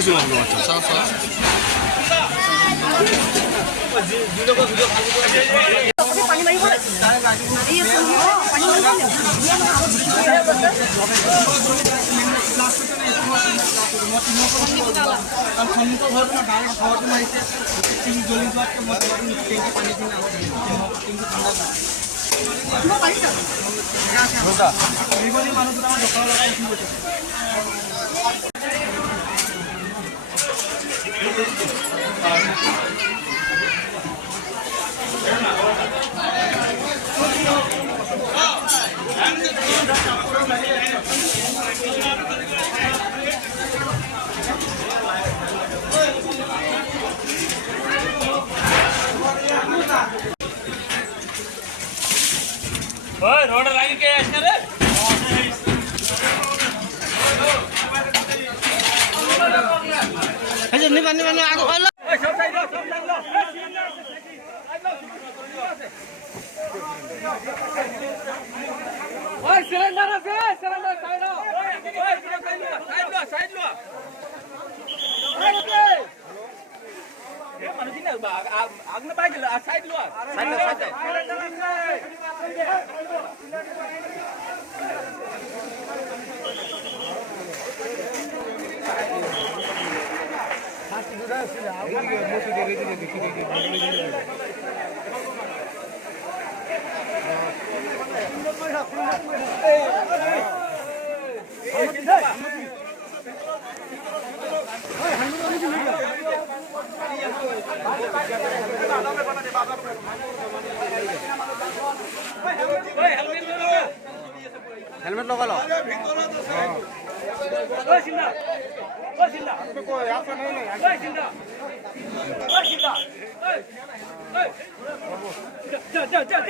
কিছু লাগলো আচ্ছা সাফ সাফ পানি মারি বলে এই পানি মারি বলে সন্মুখ ঘৰটো না ডাইৰেক্ট ঘৰটো মাৰিছে টিভি জ্বলি যোৱাতকৈ মই টেংকি পানী কিনে কিন্তু ঠাণ্ডা মানুহ দুটা আমাৰ দোকানৰ লগাই উঠি গৈছে ओए रोड लाइन के ऐसे रे अरे निकालने आगे वाला ओए सब साइड लो ओए सिलेंडर पे सिलेंडर साइड लो ओए साइड लो ये मनुजी ने आग में बाइक साइड लो हेलमेट लगा लो ओए सिंदा कोई ऐसा नहीं है ओए सिंदा ओए